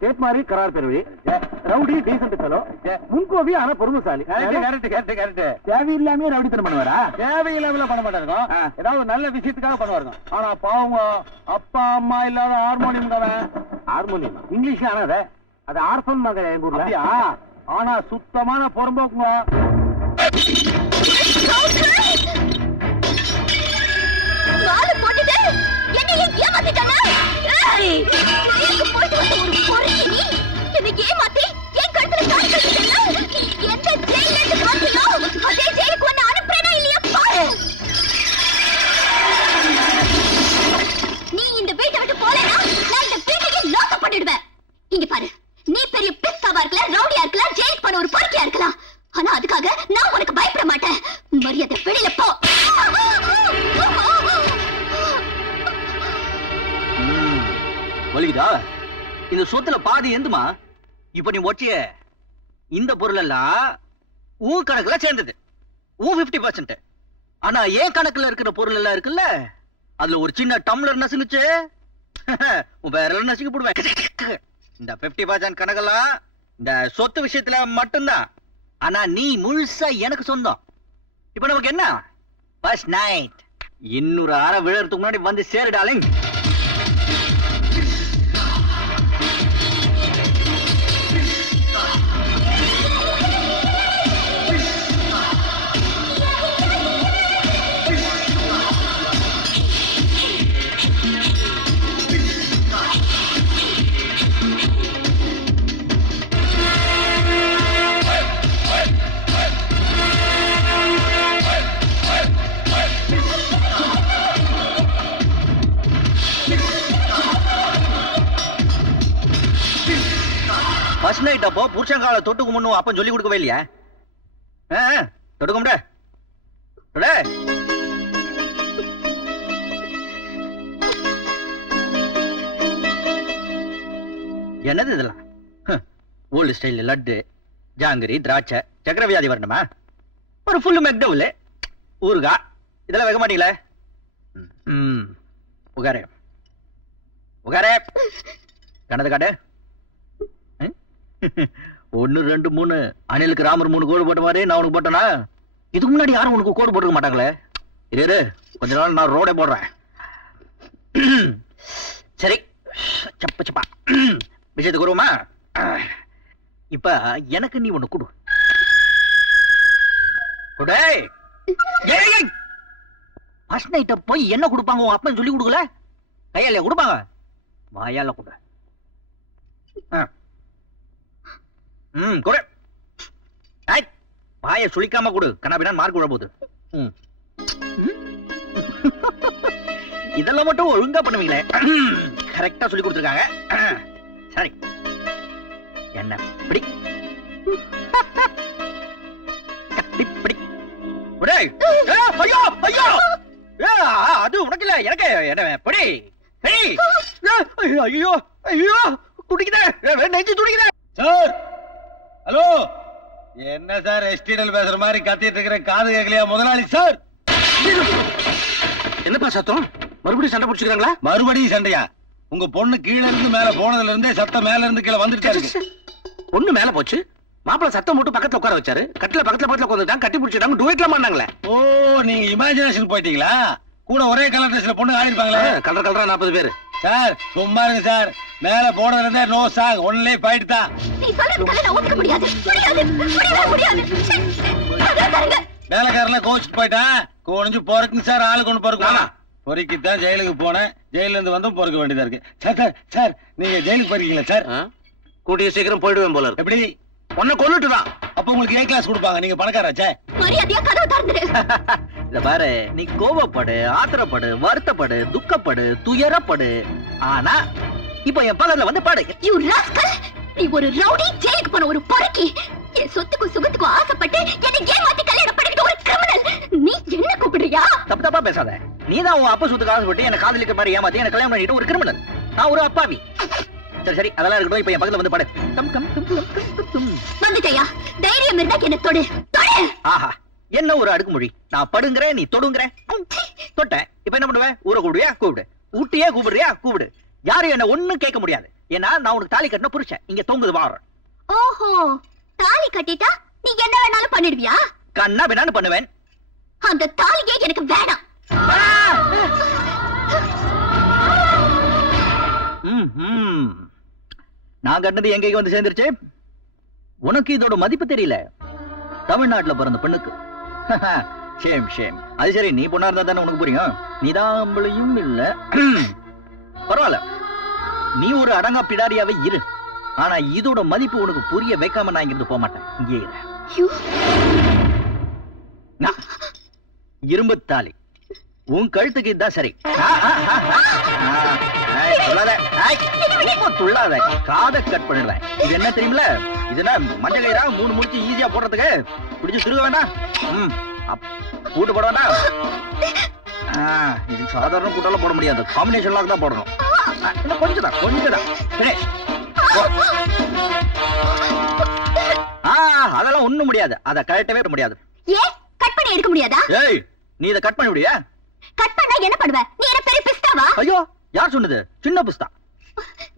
Chat மாதிரி கரார் பெருவி rowdy descent fellow முன்கோபி ஆனா பொறுமைசாலி. தேவையில்லாமே ரவுடித்தனம் பண்ணுவாரா? தேவையில்லாம பண்ண மாட்டாருங்க. ஏதாவது நல்ல விஷயத்துக்காக பண்ணுவாருங்க. ஆனா பாவங்க அப்பா அம்மா இல்லாத ஹார்மோனியம். ஹார்மோனியம் இங்கிலீஷ் ஆனா அது ஆர்பன் மக எங்க ஊர்ல. ஆனா சுத்தமான புறம்போக்குங்க. நீ இந்த வீட்டை விட்டு போலனா நான் இந்த வீட்டுக்கு லாக் பண்ணிடுவேன். இங்க பாரு, நீ பெரிய பிஸ்தாவா இருக்கலாம், ரவுடியா இருக்கலாம், ஜெயிலுக்கு போன ஒரு பொறுக்கியா இருக்கலாம். ஆனா அதுக்காக நான் உனக்கு பயப்பட மாட்டேன். மரியாதை வெளியில போ. வலிக்குதா? இந்த சொத்துல பாதி எந்துமா? இப்ப நீ ஒட்டிய இந்த பொருள் எல்லாம் உன் கணக்குல சேர்ந்தது, உன் 50%. ஆனா ஏன் கணக்குல இருக்கிற பொருள் எல்லாம் இருக்குல்ல, அதுல ஒரு சின்ன டம்ளர் நசுங்குச்சு, வேற எல்லாம் நசுக்கி போடுவேன். இந்த 50% கணக்கெல்லாம் இந்த சொத்து விஷயத்துல மட்டும்தான். ஆனா நீ முழுசா எனக்கு சொந்தம். இப்ப நமக்கு என்ன ஃபர்ஸ்ட் நைட்? இன்னொரு அரை விழறதுக்கு முன்னாடி வந்து சேரு டார்லிங். ஃபர்ஸ்ட் நைட் அப்போ புருஷங்கால தொட்டு கும்பிடணும் அப்ப சொல்லி கொடுக்கவே இல்லையா? தொட்டு கும்பிட என்னது இதெல்லாம்? ஓல்டு ஸ்டைல் லட்டு, ஜாங்கிரி, திராட்சை, சக்கரவியாதி வரணுமா? ஒரு ஃபுல்லு மெக்டவுல், ஊருகா, இதெல்லாம் வைக்க மாட்டீங்களே? உகாரே உகாரே, கணது காட்டு. 1 2 3 அணிலுக்கு ராமர் 3 கோடு போட்ட மாதிரி நான் உனக்கு போட்டேனா? இதுக்கு முன்னாடி யாரும் உனக்கு கோடு போட்டுக்க மாட்டாங்களே. இரு கொஞ்ச நாள் நான் ரோடே போடுறேன். சரி, சப்ப சப்பா விஷயத்துக்கு வருவோமா? இப்ப எனக்கு நீ ஒண்ணு கொடு. ஃபர்ஸ்ட் நைட்ட போய் என்ன கொடுப்பாங்க உன் அப்பன் சொல்லி கொடுக்கல? கையால கொடுப்பாங்க, வாயால கொடு. கொடு. வாய சுளிக்காம கொடு, கண்ணாபின்னா மார்க் விழ போகுது. இதெல்லாம் மட்டும் ஒழுங்கா பண்ணுவீங்களே, கரெக்டா சொல்லி கொடுத்துருக்காங்க. சரி, என்ன பிடி பிடி. ஐயோ ஐயோ, அது உனக்கு இல்ல எனக்கு. என்ன பிடி. ஐயோ ஐயோ, துடிக்குதே, நெஞ்சு துடிக்குதே. சார், ஹலோ, என்ன சார் எஸ்டிடல் பேசுற மாதிரி கத்திட்டு இருக்கிற? காது கேட்கலையா முதலாளி? சார், என்னப்பா சத்தம்? மறுபடியும் சண்டை பிடிச்சிருக்காங்களா? மறுபடியும் சண்டையா? உங்க பொண்ணு கீழ இருந்து மேல போனதுல இருந்தே சத்தம் மேல இருந்து கீழே வந்துருச்சு. பொண்ணு மேல போச்சு, மாப்பிள்ள சத்தம் போட்டு பக்கத்துல உட்கார வச்சாரு. கட்டில பக்கத்துல உட்காந்துட்டாங்க, கட்டி பிடிச்சிட்டாங்க, டுவேட்லாம் பண்ணாங்களே. ஓ, நீங்க இமேஜினேஷன் போயிட்டீங்களா? கூட ஒரே கலர் ட்ரெஸ்ல பொண்ணு ஆடி இருப்பாங்களா? கலர் கலரா 40 பேர். சார் சும்மா இருங்க சார், மேல போனதுல இருந்தே நோ சாங், ஒன்லே ஃபைட் தான். நீ சொல்றதுக்கு நான் ஒத்துக்க முடியாது. மேலக்காரல கோச்சிட்டு போயிட்டான், கோணிஞ்சு போறதுக்கு சார் ஆளு கொண்டு போறதுக்கு. பொறுக்கித்தான் ஜெயிலுக்கு போனேன், ஜெயில இருந்து வந்து பொறுக்க வேண்டியதா இருக்கு. சார் சார், நீங்க ஜெயிலுக்கு போறீங்களா சார்? கூட்டிய சீக்கிரம் போயிடுவேன் போல. எப்படி? உன்னை கொன்னுட்டுதான். அப்ப உங்களுக்கு ஏ கிளாஸ் கொடுப்பாங்க, நீங்க பணக்காராச்சே. மரியாதையா கதவு திறந்துரு. இத பாரு, நீ கோபப்படு, ஆத்திரப்படு, வருத்தப்படு, துக்கப்படு, துயரப்படு, ஆனா இப்ப என் பக்கத்துல வந்து பாடு. யூ ராஸ்கல், நீ ஒரு ரவுடி, ஜெயிலுக்கு போன ஒரு பொறுக்கி, என் சொத்துக்கும் சுகத்துக்கும் ஆசைப்பட்டு என்னை ஏமாத்தி கல்யாணம் பண்ணிக்கிட்ட ஒரு கிரிமினல். நீ என்ன கூப்பிடுறியா? தப்பு தப்பா பேசாத. நீதான் உன் அப்பா சொத்துக்கு ஆசைப்பட்டு என்ன காதலிக்க மாதிரி ஏமாத்தி என்ன கல்யாணம் பண்ணிட்டு ஒரு கிரிமினல். நான் ஒரு அப்பாவி. சரி சரி, அதெல்லாம் இருக்கட்டும். இப்ப என் பக்கத்துல வந்து பாடு. Come come come come come. வந்துட்டயா? தைரியம் இருந்தா என்ன தொடு. தொடு. ஆஹா, என்ன ஒரு அடுக்குமொழி. நான் படுங்கற, நீ தொடுங்கற. தொட்ட. இப்ப என்ன பண்ணுவ? ஊரை கூப்பிடுவியா? கூப்பிடு. ஊட்டியே கூப்பிடுறியா? கூப்பிடு. யாரும் என்ன ஒண்ணும் கேட்க முடியாது. ஏன்னா நான் உனக்கு தாலி கட்டின புருஷன் இங்க தொங்குது வார. ஓஹோ, தாலி கட்டிட்டா நீ என்ன வேணாலும் பண்ணிடுவியா? கண்ணா வேணான்னு பண்ணுவேன். அந்த தாலியே எனக்கு வேணாம். நான் கட்டினது எங்க வந்து சேர்ந்துருச்சு. உனக்கு இதோட மதிப்பு தெரியல. தமிழ்நாட்டுல பிறந்த பெண்ணுக்கு ஷேம் ஷேம். அது சரி, நீ பொண்ணா இருந்தா தானே உனக்கு புரியும். நீதாம்பளையும் இல்ல. பரவாயில்ல, நீ ஒரு அடங்கா பிடாரியாவே இரு. ஆனா இதோட மதிப்பு உனக்கு புரிய வைக்காம நான் இங்கிருந்து போக மாட்டேன். இங்கே இரு. இரும்பு தாலி உன் கழுத்துக்கு இதுதான் சரி. துள்ளாத, காதை கட் பண்ணிடுவேன். இது என்ன தெரியுமில, இதுனா மஞ்சள் கயிறா 3 முடிச்சு ஈஸியா போடுறதுக்கு. பிடிச்சு திருக வேண்டாம், கூட்டு போட வேண்டாம். இது சாதாரண கூட்டால போட முடியாது, காம்பினேஷன் லாக் தான் போடணும். கொஞ்சம் தான் அதெல்லாம் ஒண்ணும் முடியாது. அதை கழட்டவே முடியாது. ஏன் கட் பண்ணி எடுக்க முடியாதா? ஏய், நீ இதை கட் பண்ண முடியா? கட் பண்ணா என்ன பண்ணுவ? நீ என்ன பெரிய பிஸ்தாவா? ஐயோ, யார் சொன்னது? சின்ன பிஸ்தா.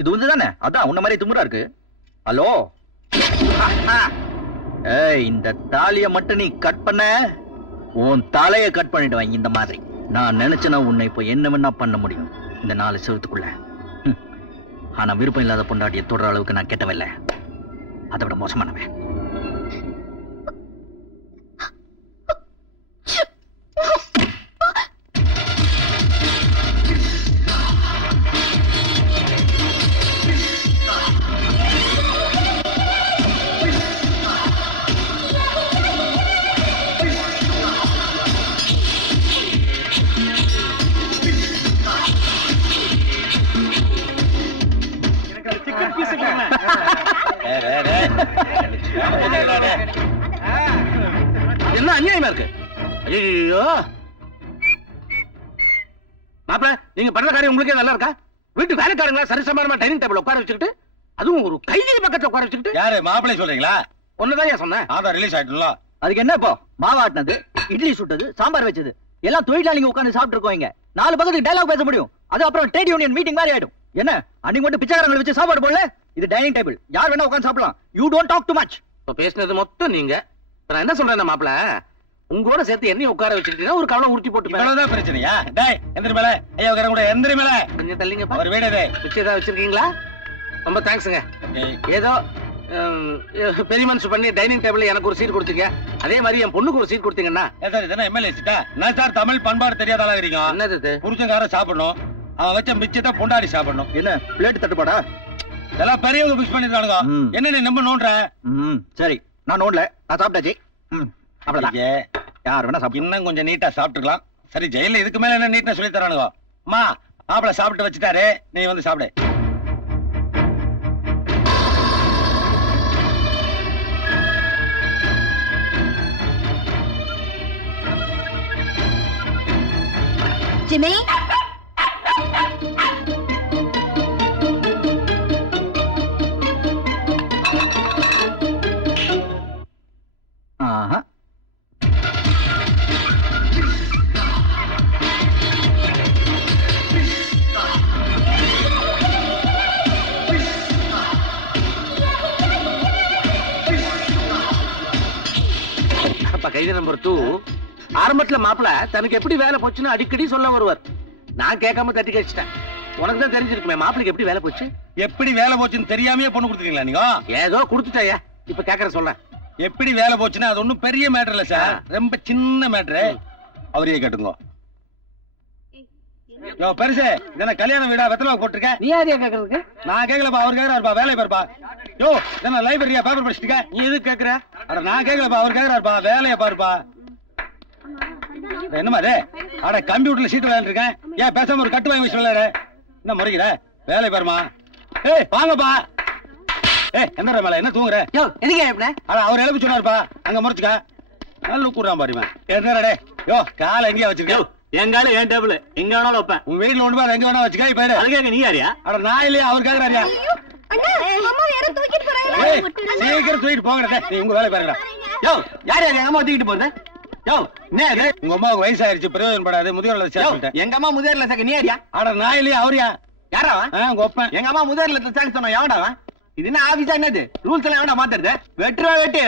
இது வந்து தானே, அதான் உன்ன மாதிரி திமுறா இருக்கு. ஹலோ, ஏய், இந்த தாலிய மட்டும் நீ கட் பண்ண, உன் தலைய கட் பண்ணிடுவேன். இந்த மாதிரி நான் நினைச்சேன்னா உன்னை இப்போ என்ன வேணா பண்ண முடியும் இந்த 4 செவத்துக்குள்ள. ஆனா விருப்பம் இல்லாத பொண்டாட்டியை தொடர அளவுக்கு நான் கெட்டவில்லை. அதை விட மோசமானவன். என்ன அநியாயமா இருக்கு? ஐயோ மாப்பிள, நீங்க பண்ற காரியம் உங்களுக்கே நல்லா இருக்கா? வீட்டு வேலைக்காரங்களா சரிசமானமா டைனிங் டேபிள் உட்கார வச்சுக்கிட்டு, அதுவும் ஒரு கைதி பக்கத்துல உட்கார வச்சுக்கிட்டு. யாரு மாப்பிள்ளை சொல்றீங்களா? ஒன்னதான் சொன்னேன். ஆதார் ரிலீஸ் ஆயிட்டுல. அதுக்கு என்ன இப்போ? மாவாட்டினது, இட்லி சுட்டது, சாம்பார் வச்சது எல்லாம் தொழிலாளிங்க உட்கார்ந்து சாப்பிட்டு இருக்கோங்க. 4 பக்கத்துக்கு டயலாக் பேச முடியும். அது அப்புறம் ட்ரேட் யூனியன் மீட்டிங் மாதிரி ஆயிடும். என்ன அன்னைக்கு மட்டும் பிச்சைக்காரங்களை வச்சு சாப்பாடு போடல? இது டைனிங் டேபிள், யார் வேணா உட்கார்ந்து சாப்பிடலாம். You don't talk too much. இப்ப பேசினது மொத்தம் நீங்க. நான் என்ன சொல்றேன் மாப்பிள, உங்களோட சேர்த்து என்னையும் உட்கார வச்சுக்கிட்டீங்கன்னா ஒரு கவலை உருட்டி போட்டு. இவ்வளவுதான் பிரச்சனையா? டேய், எந்திரி மேல. ஐயா உட்கார கூட எந்திரி மேல. கொஞ்சம் தள்ளிங்க. அவர் வீடு இது. மிச்சம் ஏதாவது வச்சிருக்கீங்களா? ரொம்ப தேங்க்ஸுங்க. ஏதோ பெரிய மனசு பண்ணி டைனிங் டேபிள் எனக்கு ஒரு சீட் கொடுத்தீங்க. அதே மாதிரி என் பொண்ணுக்கு ஒரு சீட் கொடுத்தீங்கன்னா. எம்எல்ஏ சீட்டா? நான் சார் தமிழ் பண்பாடு தெரியாத ஆளா இருக்கீங்க. என்னது? புருஷங்கார சாப்பிடணும், அவன் வச்ச மிச்சத்தை பொண்டாடி சாப்பிடணும். என்ன பிளேட் தட்டுப்பாடா? இதெல்லாம் பெரியவங்க மிக்ஸ் பண்ணிருக்கானுங்க. என்ன நீ நம்ப நோன்ற? சரி, நான் நோண்டல, நான் சாப்பிட்டாச்சு. அவ்வளவுதான். யார் வேணா சாப்பிடு. இன்னும் கொஞ்சம் நீட்டா சாப்பிட்டுக்கலாம். சரி, ஜெயில இதுக்கு மேல என்ன நீட்டா சொல்லி தரானுங்க? அம்மா, மாப்பிள சாப்பிட்டு வச்சுட்டாரு, நீ வந்து சாப்பிடு. ஜிம்மி, கைதி நம்பர் 2. ஆரம்பத்துல மாப்பிள தனக்கு எப்படி வேலை போச்சுன்னு அடிக்கடி சொல்ல வருவார். நான் கேட்காம தட்டி கழிச்சிட்டேன். உனக்கு தான் தெரிஞ்சிருக்குமே மாப்பிளைக்கு எப்படி வேலை போச்சு. எப்படி வேலை போச்சுன்னு தெரியாமயே பொண்ணு கொடுத்துருக்கீங்களா நீங்க? ஏதோ கொடுத்துட்டாயா, இப்ப கேக்குற சொல்ல. எப்படி வேலை போச்சுன்னா அது ஒண்ணும் பெரிய மேட்டர் இல்ல சார், ரொம்ப சின்ன மேட்டரு. அவரையே கேட்டுங்க. யோ பெருசு, இதென்ன கல்யாண வீடா? வெத்தலை போட்டிருக்க? நீ யாரையா கேக்குறதுக்கு? நான் கேட்கலப்பா, அவர் கேக்குறாருப்பா. வேலையை பாருப்பா. யோ, இதென்ன லைப்ரரியா? பேப்பர் படிச்சுட்டுக்க? நீ எது கேக்குற? அட நான் கேட்கலப்பா, அவர் கேக்குறாருப்பா. வேலையை பாருப்பா. என்னமா அது? அட கம்ப்யூட்டர்ல சீட்டு வேலை இருக்கேன். ஏன் பேசாம ஒரு கட்டு வாங்கி வச்சு விளையாடு? என்ன முறைக்கிற? வேலை பாருமா. ஏய் வாங்கப்பா. ஏய் எந்த மேல என்ன தூங்குற? யோ எதுக்கு எப்படி? அட அவர் எழுப்பி சொன்னாருப்பா, அங்க முறைச்சுக்க. நல்ல கூறான் பாருமா. என்னடே? யோ காலை எங்கேயா வச்சிருக்க? எங்கால ஏன் டேபிள் எங்க வேணாலும் வைப்பேன். உன் வீட்டுல ஒண்ணு பாரு, எங்க வேணா வச்சுக்க. இப்ப அதுக்காக நீ யாரியா? அட நான் இல்லையா, அவர் கேக்குறாரியா? அம்மா யாரோ தூக்கிட்டு போறாங்க. சீக்கிரம் தூக்கிட்டு போங்கடா. நீ உங்க வேலை பாருடா. யோ யார் யார் எங்க அம்மா தூக்கிட்டு போறது? யோ என்ன இது? உங்க அம்மாவுக்கு வயசாயிருச்சு, பிரயோஜனப்படாது. முதியோர்ல சேர்த்துட்டேன். எங்க அம்மா முதியோர்ல சேர்க்க நீ யாரியா? அட நான் இல்லையா, அவரியா? யாரா அவன்? உங்க ஒப்பன். எங்க அம்மா முதல்ல சாக்கு சொன்ன எவன்டா அவன்? இது என்ன ஆபீஸா என்னது? ரூல்ஸ் எல்லாம் எவன்டா மாத்துறது? வெட்டுறா வெட்டு.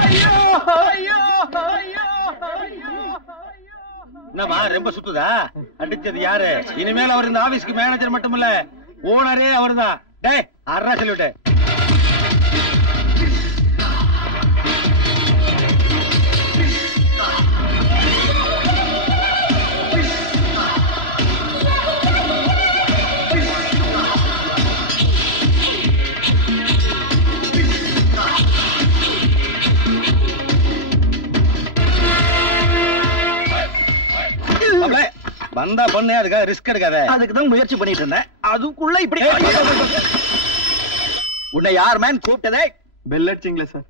ஐயோ ஐயோ ஐயோ ஐயோ. என்னமா ரொம்ப சுத்துதா? அடிச்சது யாரு? இனிமேல் அவர் இந்த ஆபீஸ்க்கு மேனேஜர் மட்டும் இல்ல, ஓனரே அவர்தான். டேய் அறா சொல்லிவிட்டு. வந்தா பொண்ணு அதுக்காக ரிஸ்க் எடுக்காத. அதுக்கு தான் முயற்சி பண்ணிட்டு இருந்தேன். அதுக்குள்ள இப்படி உன்னை யார் மேன் கூப்பிட்டதே? பெல் அடிச்சிங்களா சார்?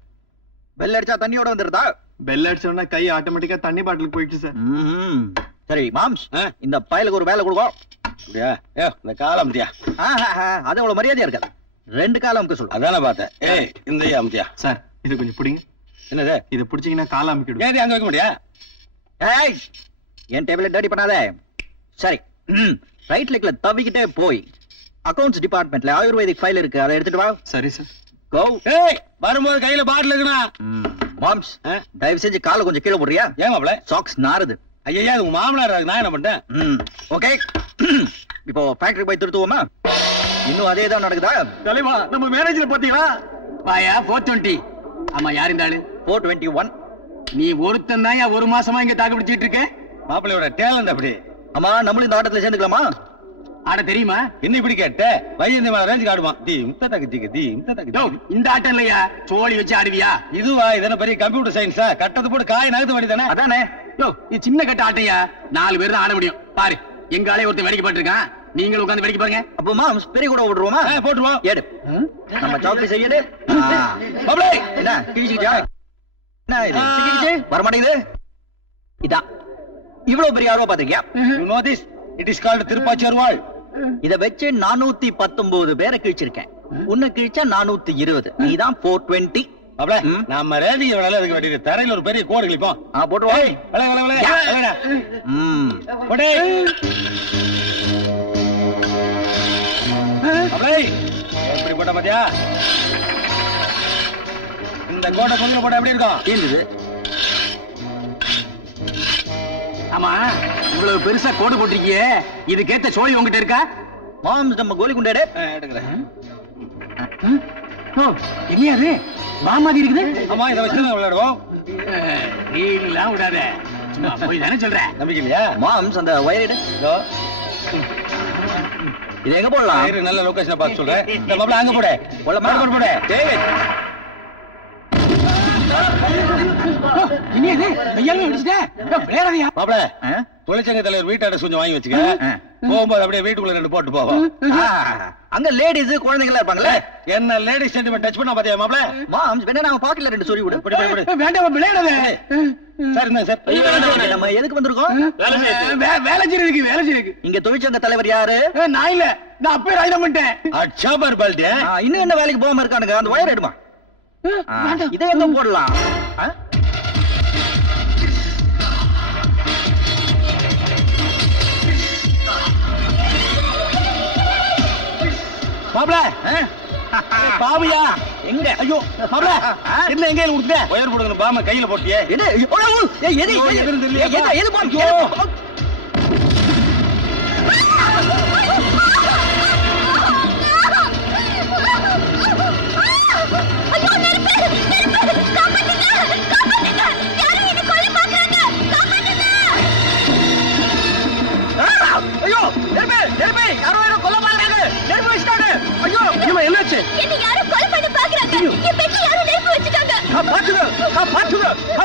பெல் அடிச்சா தண்ணியோட வந்துருதா? பெல் அடிச்சோன்னா கை ஆட்டோமேட்டிக்கா தண்ணி பாட்டிலுக்கு போயிடுச்சு சார். சரி மாம்ஸ், இந்த பயலுக்கு ஒரு வேலை கொடுக்கும். அப்படியா? இந்த காலம்தியா அது அவ்வளவு மரியாதையா இருக்காது. 2 காலம் சொல்லு. அதானே பார்த்தேன். இந்த அம்தியா சார் இது கொஞ்சம் பிடிங்க. என்னது? இதை பிடிச்சீங்கன்னா கால அமைக்கிடும். ஏது அங்க வைக்க முடியா? ஏய், என் டேபிள டேடி பண்ணாத. சரி, ரைட் லெக்ல தவிக்கிட்டே போய் அக்கவுண்ட்ஸ் டிபார்ட்மெண்ட்ல ஆயுர்வேதிக் ஃபைல் இருக்கு, அதை எடுத்துட்டு வா. சரி சார். கோ. வரும்போது கையில பாட்டில் இருக்கணும். மாம்ஸ், தயவு செஞ்சு காலை கொஞ்சம் கீழே போடுறியா? ஏன் மாப்ள? சாக்ஸ் நாறுது. ஐயா உங்க மாமனார் நான் என்ன பண்ணிட்டேன்? ஓகே. இப்போ ஃபேக்டரி போய் திருத்துவோமா? இன்னும் அதே தான் நடக்குதா? தலைவா, நம்ம மேனேஜர் பாத்தீங்களா? பாயா 420. ஆமா, யார் இந்த ஆளு? 421. நீ ஒருத்தன் தான் ஒரு மாசமா இங்க தாக்கு பிடிச்சிட்டு இருக்க. மாப்பிள்ளையோட டேலண்ட் அப்படி. ஆமா, நம்மளும் இந்த ஆட்டத்துல சேர்ந்துக்கலாமா? ஆட தெரியுமா? என்ன இப்படி கேட்ட? வையந்தி மேல ரேஞ்சுக்கு ஆடுவான். இந்த ஆட்டம் இல்லையா, சோழி வச்சு ஆடுவியா? இதுவா? இதென்ன பெரிய கம்ப்யூட்டர் சயின்ஸா? கட்டது போட்டு காய் நகர்த்து வேண்டியதானே? அதானே. இது சின்ன கட்ட ஆட்டையா, 4 பேர் தான் ஆட முடியும். பாரு, எங்க ஆளே ஒருத்தன் வேடிக்கை பாட்டுருக்கான். நீங்களும் உட்காந்து வேடிக்கை பாருங்க. அப்போ மாம்ஸ் பெரிய கூட விட்டுருவோமா? போட்டுருவோம். ஏடு, நம்ம சாக்லேட் செய்யடு. என்ன கிழிச்சுக்கிட்டா? என்ன இது கிழிச்சு வர மாட்டேங்குது? இதான் இவ்வளவு பெரிய ஆர்வம் பாத்தீங்க. You know this? It is called திருப்பாச்சர் வாள். இத வச்சு 419 பேரை கிழிச்சிருக்கேன். உன்னை கிழிச்சா 420. நீதான் 420. அப்பல நம்ம ரேடியோ வேலை அதுக்கு வேண்டிய தரையில ஒரு பெரிய கோடு கிழிப்போம். போட்டுருவோம். எப்படி போட்ட பாத்தியா? இந்த கோட்டை கொஞ்சம் போட்டா எப்படி இருக்கும்? இருந்தது. ஆமா, இவ்வளவு பெருசா கோடு போட்டிருக்கியே, இதுக்கேத்த சோழி உங்ககிட்ட இருக்கா? மாம்ஸ், நம்ம கோலி குண்டாடு எடுக்கிறேன். என்னையாது மாமாதி இருக்குது? ஆமா, இதை வச்சு விளையாடுவோம். நீலாம் விடாத, சும்மா போய் தானே சொல்றேன். நம்பிக்கை இல்லையா? மாம்ஸ், அந்த வயர் இது எங்க போடலாம்? நல்ல லொகேஷனை பார்த்து சொல்றேன். இந்த மாப்பிள அங்க போடு. போடு. மாப்பிள, தொழிற்சங்க தலைவர் வீட்டாட கொஞ்சம் வாங்கி வச்சுக்க. போகும்போது அப்படியே வீட்டுக்குள்ள 2 போட்டு போவோம். அங்க லேடிஸ் குழந்தைகள் இருப்பாங்கல்ல. என்ன லேடிஸ் சென்டிமெண்ட் டச் பண்ணா பாத்தியா மாப்பிள? மாம்ஸ், வேணா நாம பாக்கெட்ல 2 சொல்லி விடு. வேண்டாம், விளையாடாத. சார் நம்ம எதுக்கு வந்திருக்கோம்? வேலை செய்யறதுக்கு. வேலை செய்யறதுக்கு. இங்க தொழிற்சங்க தலைவர் யாரு? நான் இல்ல, நான் அப்பவே ராஜினாமா பண்ணிட்டேன். அச்சாபர் பால்டே. இன்னும் என்ன வேலைக்கு போகாம இருக்கானுங்க? அந்த வயர் எடுமா. இதை எங்க போடலாம்? மாப்பிள, பாவியா எங்க? ஐயோ மாப்பிள, என்ன எங்க கொடுத்த? ஒயர் போடுங்க. பாம கையில போட்டியே. எது என்னாச்சு? என்ன யாரோ கொலை பண்ண பாக்குறாங்க. என் பெட்ல யாரோ நெருப்பு வச்சிட்டாங்க.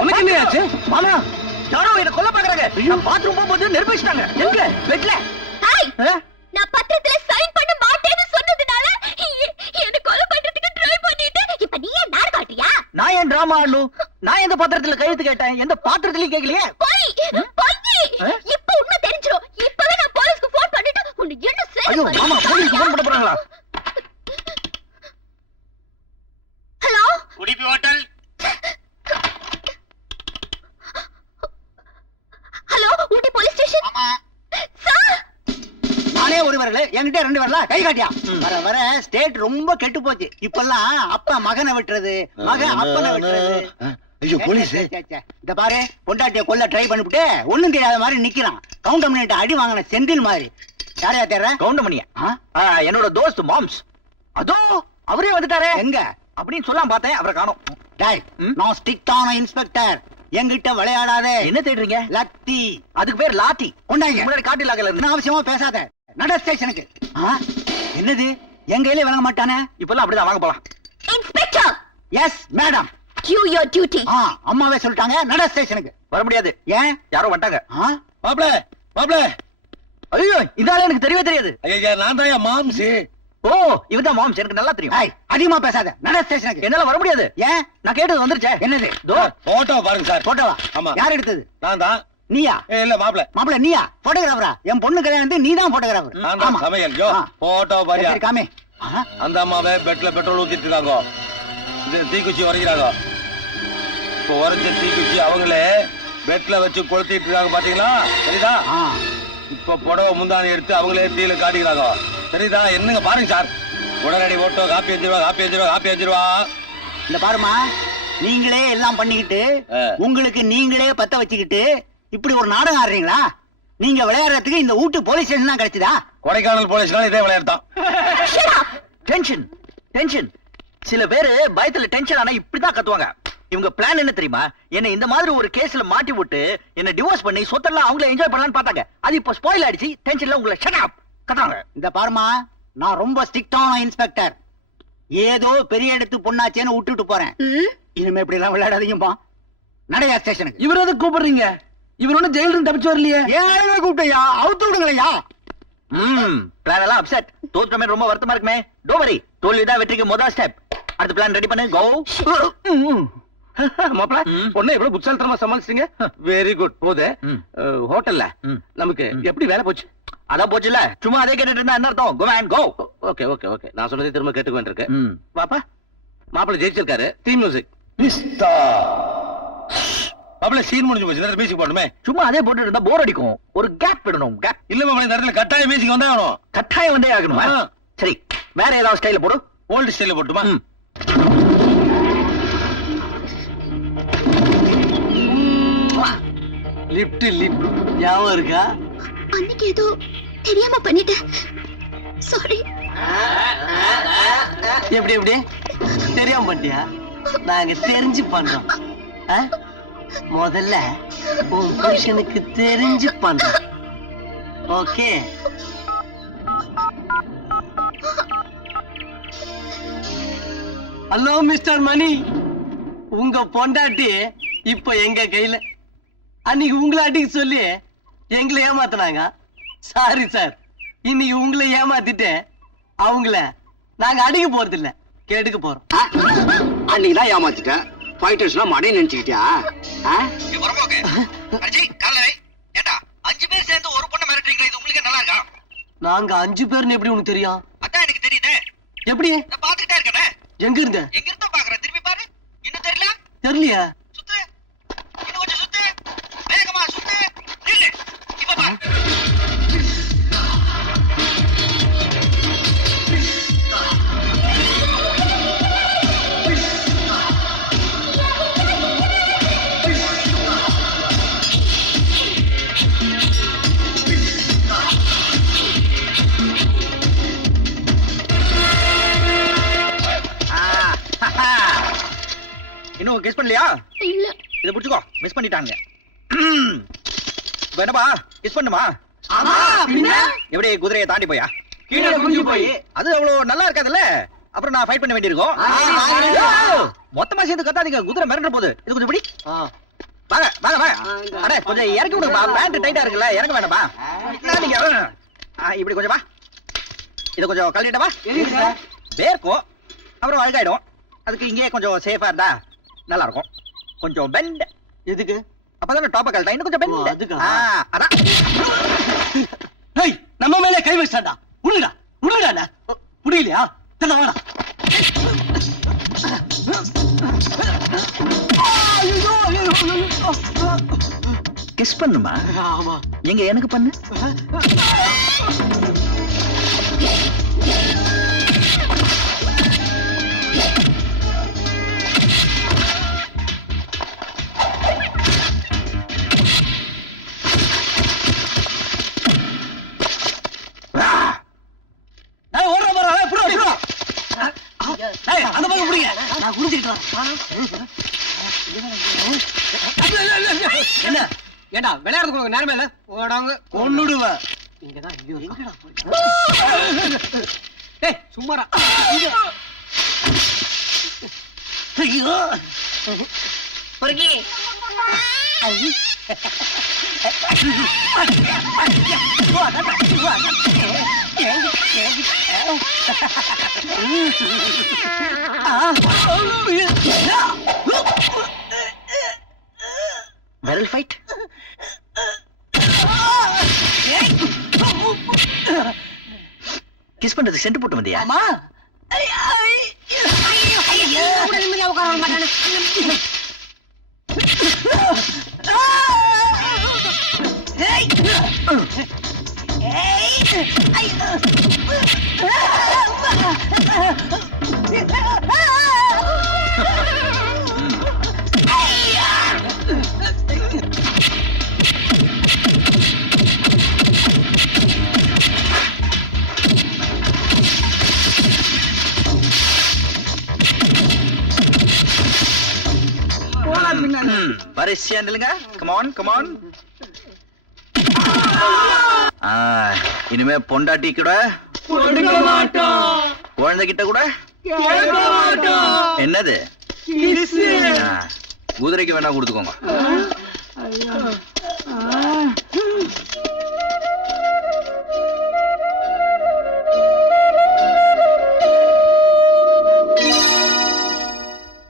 உனக்கு என்ன ஆச்சு? மாமா, யாரோ என்ன கொல்ல பாக்குறாங்க. பாத்ரூம் போகும்போது நெருப்பு வச்சிட்டாங்க. எங்க? பெட்ல. நான் பத்திரத்துல சைன் பண்ண மாட்டேன்னு சொன்னதுனால என்ன கொலை பண்றதுக்கு ட்ரை பண்ணிட்டு இப்ப நீ ஏன் நார் காட்டியா? நான் ஏன் டிராமா ஆடணும்? நான் எந்த பத்திரத்துல கையெழுத்து கேட்டேன்? எந்த பாத்திரத்திலயும் கேட்கலையே. போய் இப்ப உண்மை தெரிஞ்சிரும். இப்பவே நான் போலீஸ்க்கு போன் பண்ணிட்டு உன்னை என்ன செய்ய? ஐயோ மாமா, போலீஸ்க்கு போன் பண்ண போறாங்களா? Hello, Udupi hotel. ஹலோ, ஊட்டி போலீஸ் ஸ்டேஷன். ஆமா சார், நானே ஒரு வரல என்கிட்ட 2 வரல கை காட்டியா வர வர ஸ்டேட் ரொம்ப கெட்டு போச்சு இப்பெல்லாம் அப்பா மகனை விட்டுறது மகன் அப்பனை விட்டுறது ஐயோ போலீஸ் இந்த பாரு பொண்டாட்டிய கொல்ல ட்ரை பண்ணிவிட்டு ஒண்ணும் தெரியாத மாதிரி நிக்கிறான் கவுண்டமணிட்ட அடி வாங்கின செந்தில் மாதிரி யாரையா தேர்ற கவுண்டமணியா என்னோட தோஸ்த் மாம்ஸ் அதோ அவரே வந்துட்டாரே எங்க அப்படின்னு சொல்லாம் பார்த்தேன் அவரை காணோம். டாய் நான் ஸ்ட்ரிக்டான இன்ஸ்பெக்டர் என்கிட்ட விளையாடாத என்ன தேடுறீங்க? லத்தி அதுக்கு பேர் லாத்தி. கொண்டாங்க முன்னாடி காட்டில் என்ன அவசியமா பேசாத நட ஸ்டேஷனுக்கு என்னது எங்க கையில வழங்க மாட்டானே இப்பெல்லாம் அப்படிதான் வாங்க போலாம். Inspector yes madam do your duty. அம்மாவே சொல்லிட்டாங்க நட ஸ்டேஷனுக்கு வர முடியாது. ஏன் யாரோ வந்துட்டாங்க. மாப்ள மாப்ள ஐயோ இந்த ஆளு எனக்கு தெரியவே தெரியாது. ஐயா நான் தான் மாம்ஸ். ஓ இவதான் மாம்ஸ் எனக்கு நல்லா தெரியும். அதிகமா பேசாத நட ஸ்டேஷனுக்கு. என்னால வர முடியாது. ஏன் நான் கேட்டது வந்துருச்சே. என்னது தோ போட்டோ பாருங்க சார். போட்டோவா? ஆமா. யார் எடுத்தது? நான் தான். நீயா? இல்ல மாப்ள. மாப்பிள்ள நீயா போட்டோகிராஃபரா? என் பொண்ணு கல்யாணத்துக்கு நீதான் போட்டோகிராஃபர். நான் தான் சமையல். யோ போட்டோ பாரியா. சரி காமே. அந்த அம்மாவே பெட்ல பெட்ரோல் ஊத்திட்டு இருக்காங்க. இது தீக்குச்சி உரைக்கிறாங்க. இப்போ உரைச்ச தீக்குச்சி அவங்களே பெட்ல வச்சு கொளுத்திட்டு இருக்காங்க பாத்தீங்களா? சரிதா? இப்ப புடவை முந்தானி எடுத்து அவங்களே தீல காட்டிக்கிறாங்க. சரிதா? என்னங்க பாருங்க சார். உடனடி போட்டோ காப்பி வச்சிருவா காப்பி வச்சிருவா காப்பி வச்சிருவா. இந்த பாருமா நீங்களே எல்லாம் பண்ணிக்கிட்டு உங்களுக்கு நீங்களே பத்த வச்சுக்கிட்டு இப்படி ஒரு நாடகம் ஆடுறீங்களா? நீங்க விளையாடுறதுக்கு இந்த ஊட்டு போலீஸ் ஸ்டேஷன் தான் கிடைச்சதா? கொடைக்கானல் போலீஸ்னால இதே விளையாடுதான். Tension tension. சில பேரு பயத்துல டென்ஷன் ஆனா இப்படிதான் கத்துவாங்க. இவங்க பிளான் என்ன தெரியுமா? என்ன இந்த மாதிரி ஒரு கேஸ்ல மாட்டி விட்டு என்ன டிவோர்ஸ் பண்ணி சொத்தெல்லாம் அவங்கள என்ஜாய் பண்ணலாம்னு பார்த்தாங்க. அது இப்ப ஸ்பாயில் ஆயிடுச்சு. டென்ஷன்ல உங்களை ஷட் அப் கத்துறாங்க. இந்த பாருமா நான் ரொம்ப ஸ்ட்ரிக்டான இன்ஸ்பெக்டர். ஏதோ பெரிய இடத்து பொண்ணாச்சேன்னு விட்டுட்டு போறேன். இனிமே இப்படி எல்லாம் விளையாடாதீங்கப்பா. நடையா ஸ்டேஷனுக்கு. இவர் எதுக்கு கூப்பிடுறீங்க? இவர் ஒன்னும் ஜெயில இருந்து தப்பிச்சு வரலையே. ஏன் கூப்பிட்டையா? அவுத்து விடுங்களையா? பிளான் எல்லாம் அப்செட். தோற்றமே ரொம்ப வருத்தமா இருக்குமே. டோ வரி, தோல்விதான் வெற்றிக்கு முதல் ஸ்டெப். அடுத்த பிளான் ரெடி பண்ணு. கோ. மாப்பிள பொண்ணை எவ்வளவு புத்தாலித்தனமா சமாளிச்சிட்டீங்க. Very good. போது ஹோட்டல்ல நமக்கு எப்படி வேலை போச்சு? அதான் போச்சுல. சும்மா அதே கேட்டுட்டு இருந்தா என்ன அர்த்தம்? Go man go. Okay okay okay. நான் சொன்னதை திரும்ப கேட்டுக்க வேண்டியிருக்கு. பாப்பா மாப்பிள ஜெயிச்சிருக்காரு. Theme music. மிஸ்டா மாப்ள சீன் முடிஞ்சு போச்சு. இந்த மியூசிக் போடுமே. சும்மா அதே போட்டு இருந்தா போர் அடிக்கும். ஒரு கேப் விடணும். கேப் இல்ல மாப்ள இந்த இடத்துல கட்டாய மியூசிக் வந்தா ஆகணும். கட்டாயம் வந்தே ஆகணுமா? சரி வேற ஏதாவது ஸ்டைல போடு. ஓல்டு ஸ்டைல போட்டுமா? லிப்ட் லிப் ஞாபகம் இருக்கா? அன்னைக்கு ஏதோ தெரியாம பண்ணிட்டேன். சாரி. எப்படி எப்படி தெரியாம பண்ணியா? நாங்க தெரிஞ்சு பண்றோம். முதல்ல உன் புருஷனுக்கு தெரிஞ்சு பண்றோம். ஓகே. ஹலோ மிஸ்டர் மணி, உங்க பொண்டாட்டி இப்ப எங்க கையில. அன்னைக்கு உங்களை அடிக்க சொல்லி எங்களை ஏமாத்தினாங்க. Sorry sir. இன்னைக்கு உங்களை ஏமாத்திட்டு அவங்கள நாங்க அடிக்க போறது இல்ல, கேட்டுக்க போறோம். அன்னைக்கு தான் ஏமாத்திட்டேன். ஃபைட்டர்ஸ்லாம் மடை நினைச்சுக்கிட்டியா? ஏண்டா 5 பேர் சேர்ந்து ஒரு பொண்ணை மிரட்டுறீங்களா? இது உங்களுக்கு நல்லா இருக்கா? நாங்க 5 பேர்னு எப்படி உனக்கு தெரியும்? அதான் எனக்கு தெரியுது. எப்படி? நான் பாத்துக்கிட்டே இருக்கேனே. எங்க இருந்த? எங்க இருந்தா பாக்குறேன். திரும்பி பாரு. இன்னும் தெரியல? தெரியலையா? சுத்து. இன்னும் கொஞ்சம் சுத்து. வேகமா சுத்து. நில்லு. இப்ப பாரு. இன்னும் கெஸ் பண்ணலையா? இல்ல. இத புடிச்சுக்கோ. மிஸ் பண்ணிட்டாங்க. வேணப்பா கெஸ் பண்ணுமா? ஆமா. பின்ன எப்படி குதிரையை தாண்டி போயா? கீழே குனிஞ்சு போய். அது அவ்வளவு நல்லா இருக்காதுல்ல. அப்புறம் நான் ஃபைட் பண்ண வேண்டியிருக்கும். மொத்தமா சேர்ந்து கத்தாதீங்க. குதிரை மிரண்ட போகுது. இது கொஞ்சம் இப்படி வாங்க வாங்க வாங்க. அட கொஞ்சம் இறக்கி விடுங்கப்பா. பேண்ட் டைட்டா இருக்குல்ல, இறங்க வேண்டாமா? நீங்க இப்படி கொஞ்சம் வா. இத கொஞ்சம் கழட்டிட்டவா? வேர்க்கும் அப்புறம் அழுகாயிடும். அதுக்கு இங்கே கொஞ்சம் சேஃபா இருந்தா நல்லா இருக்கும். கொஞ்சம் பெண்ட். எதுக்கு? அப்பதானே டாப்ப கழட்டா. இன்னும் கொஞ்சம் பெண்ட். அதுக்கா? அதான். ஏய் நம்ம மேல கை வச்சாடா. உடுடா உடுடா. புரியலையா? தல வாடா. கிஸ் பண்ணுமா? ஆமா. எங்க எனக்கு பண்ணு. அந்த பக்கம் பிடிங்க. நான் குடிச்சிட்டு என்ன ஏண்டா விளையாடுறதுக்கு உங்களுக்கு நேரமே இல்ல? ஓடாங்க கொன்னுடுவேன். இங்கதான் எங்கடா போய்? ஏய் சும்மாடா. ஐயோ பொறுக்கி. Barrel fight? கிஸ் பண்றது சென்ட் போட்டு வந்தியா? ஆமா. வரிசையா நில்லுங்க. Come on, come on. இனிமே பொண்டாட்டி கூட குழந்தை கிட்ட கூட என்னது குதிரைக்கு வேணா கொடுத்துக்கோங்க.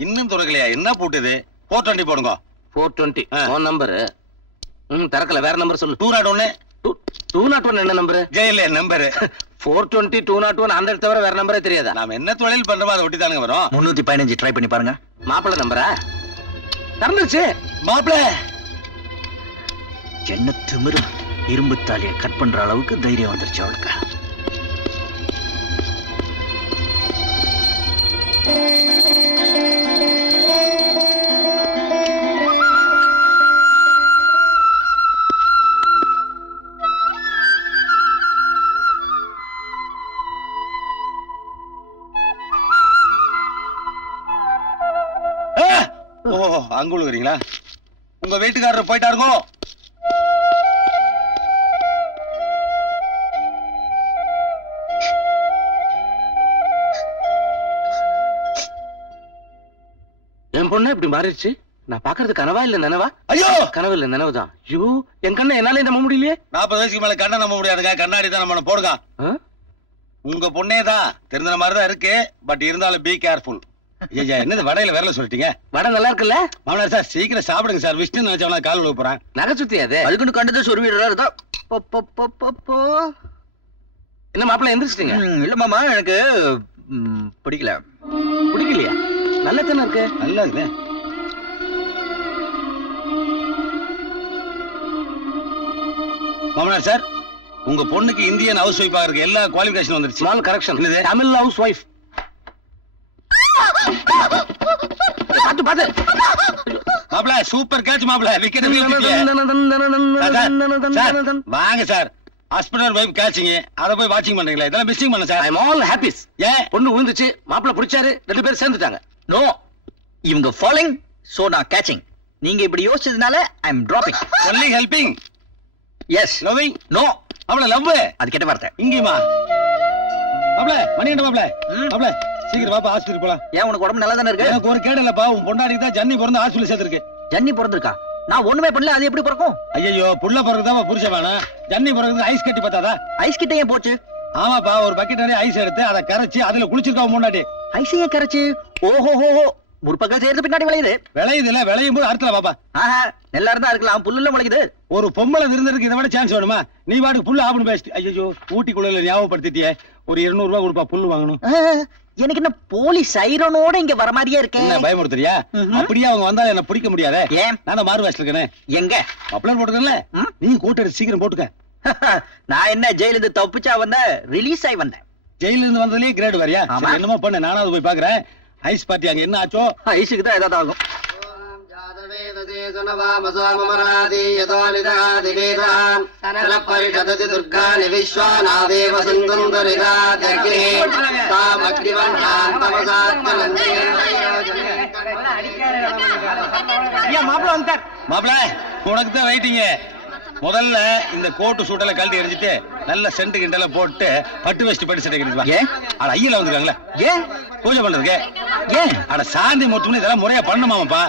இன்னும் தொடங்கலையா? என்ன போட்டுது? 420 போடுங்க. 420 உன் நம்பர். தரக்கல, வேற நம்பர் சொல்லு. 201. 201 என்ன நம்பர்? ஜெயில நம்பர். 420 201 அந்த தவிர வேற நம்பரே தெரியாதா? நாம என்ன தொழில் பண்றோமோ அதை ஒட்டி தானுங்க வரும். 315 ட்ரை பண்ணி பாருங்க. மாப்பிள்ள நம்பரா? திறந்துச்சு மாப்பிள்ள. என்ன திமிரு, இரும்பு தாலியை கட் பண்ற அளவுக்கு தைரியம் வந்துருச்சு அவளுக்கு. அங்க விழுகிறீங்களா? உங்க வீட்டுக்காரர் போயிட்டாருங்கோ. என் பொண்ணு இப்படி மாறிடுச்சு. நான் பாக்குறது கனவா இல்ல நினைவா? ஐயோ கனவு இல்ல நினைவுதான். ஐயோ என் கண்ணை என்னாலே நம்ப முடியலையே. 40 வயசுக்கு மேல கண்ணை நம்ப முடியாதுங்க. கண்ணாடி தான் நம்ம போடுங்க. உங்க பொண்ணே தான் தெரிஞ்ச மாதிரிதான் இருக்கு. பட் இருந்தாலும் பி கேர்ஃபுல். ஐயா என்னது வடையில விரல சொல்லிட்டீங்க? வடை நல்லா இருக்குல்ல? மாமனார் சார் சீக்கிரம் சாப்பிடுங்க சார். விஷ்ணு நினைச்சவனா கால் விழுக போறான். நகை சுத்தி அது அதுக்குன்னு கண்டதை சொருவிடுறாரு தான். என்ன மாப்பிள்ள எந்திரிச்சிட்டீங்க? இல்ல மாமா, எனக்கு பிடிக்கல. பிடிக்கலையா? நல்ல தானே இருக்கு. நல்லா இருக்கு. மாமனார் சார், உங்க பொண்ணுக்கு இந்தியன் ஹவுஸ் ஒய்ஃபா இருக்கு. எல்லா குவாலிஃபிகேஷன் வந்துருச்சு. Small correction. Tamil housewife. பாத்து பாத்து மாப்ள சூப்பர் கேட்ச் மாப்ள. விக்கெட் வாங்க சார். ஹஸ்பண்ட் வைஃப் கேட்சிங்க. அத போய் வாட்சிங் பண்றீங்களா? இதெல்லாம் மிஸ்ஸிங் பண்ண sir. I am all happies. ஏன் பொண்ணு விழுந்துச்சு, மாப்பிள்ள பிடிச்சாரு, 2 பேரும் சேர்ந்துட்டாங்க. நோ, இவங்க ஃபாலோயிங், சோ நான் கேட்சிங். நீங்க இப்படி யோசிச்சதுனால I am dropping. Only helping. Yes. Loving. No, மாப்ள லவ். அது கெட்ட வார்த்தை. இங்கேயுமா? மாப்ள மணிகண்ட மாப்ள. மாப்ள சீக்கிரம் வாப்பா, ஆஸ்பத்திரி போலாம். ஏன் உனக்கு உடம்பு நல்லா தானே இருக்கு? எனக்கு ஒரு கேடு இல்லப்பா. உன் பொண்டாடிக்கு தான் ஜன்னி பிறந்து ஆஸ்பத்திரி சேர்த்திருக்கு. ஜன்னி பிறந்திருக்கா? நான் ஒண்ணுமே பண்ணல, அது எப்படி பிறக்கும்? ஐயோ புள்ள பிறகுதான் புருஷ வேணாம். ஜன்னி பிறகு ஐஸ் கட்டி பார்த்தாதா? ஐஸ் கிட்ட ஏன் போச்சு? ஆமாப்பா, ஒரு பக்கெட் நிறைய ஐஸ் எடுத்து அதை கரைச்சி அதுல குளிச்சிருக்கா முன்னாடி. ஐஸ் ஏன் கரைச்சு? ஓஹோ முற்பகல் செய்யறது பின்னாடி விளையுது. விளையுது இல்ல, விளையும் போது அறுத்தல பாப்பா. ஆஹா, நெல்லா இருந்தா இருக்கலாம், புல்லுல முளைக்குது. ஒரு பொம்பளை விருந்ததுக்கு இதை விட சான்ஸ் வேணுமா? நீ வாட்டுக்கு புல்லு ஆபணும் பேசிட்டு. ஐயோ ஊட்டிக்குள்ள ஞாபகப்படுத்திட்டியே. ஒரு 200 ரூபாய் கொடுப்பா, புல்லு வாங்கணும். எனக்கு என்ன போலீஸ் சைரனோட இங்க வர மாதிரியே இருக்கேன். என்ன பயமுறுத்துறியா? அப்படியே அவங்க வந்தா என்ன பிடிக்க முடியாதே. ஏன்? நான் மாறு வேஷத்துல இருக்கேனே. எங்க அப்ளோட் போட்டுக்கல? நீ கூட்ட சீக்கிரம் போட்டுக்க. நான் என்ன ஜெயில இருந்து தப்பிச்சா வந்தேன், ரிலீஸ் ஆகி வந்தேன். ஜெயில இருந்து வந்ததுலயே கிரேட் வரையா? என்னமோ பண்ண, நானாவது போய் பாக்குறேன். ஐஸ் பார்ட்டி அங்க என்ன ஆச்சோ? ஐஸுக்கு தான் ஏதாவது ஆகும். துர்கானி விஸ்வாநாதேவ சிந்துந்தரிகாத்யக்னே தாமக்னிவன்னாந்தம மாப்பிள்ள வந்துட்டார். மாப்பிள உனக்கு தான் வெயிட்டிங்க. முதல்ல இந்த கோட்டு சூட்டெல்லாம் கழட்டி எரிஞ்சிட்டு நல்ல சென்ட் கிண்டெல்லாம் போட்டு பட்டு வச்சுட்டு பட்டு சட்டை கட்டிட்டு வா. ஏன்? அட ஐயல வந்துருக்காங்களே ஏன் பூஜை பண்றதுக்கு. ஏன் அட சாந்தி முத்துன்னு இதெல்லாம் முறையா பண்ணுமாமாப்பா.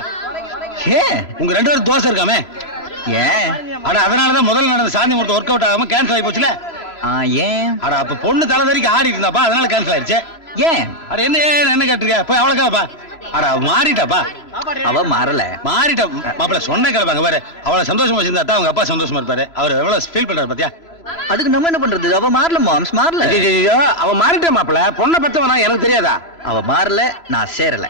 ஏன் உங்க 2 பேரும் தோசை இருக்காமே. ஏன் அட அதனாலதான் முதல்ல நடந்த சாந்தி முகூர்த்தம் ஒர்க் அவுட் ஆகாம கேன்சல் ஆகி போச்சுல. ஏன் அட அப்ப பொண்ணு தலை வரைக்கும் ஆடிட்டு இருந்தாப்பா, அதனால கேன்சல் ஆயிடுச்சு. ஏன் அட என்ன கேட்டிருக்க போய் அவளுக்காப்பா. அட அவ மாறிட்டாப்பா. அவ மாறல. மாறிட்டா மாப்பிள்ள சொன்ன கிளப்பாங்க பாரு. அவளை சந்தோஷமா வச்சிருந்தா தான் அவங்க அப்பா சந்தோஷமா இருப்பாரு. அவர் எவ்வளவு ஃபீல் பண்றாரு பாத்தியா. அதுக்கு நம்ம என்ன பண்றது? அவ மாறல மாம்ஸ், மாறல. அவ மாறிட்டா மாப்பிள்ள. பொண்ணை பெத்தவனா எனக்கு தெரியாதா? அவ மாறல, நான் சேரல.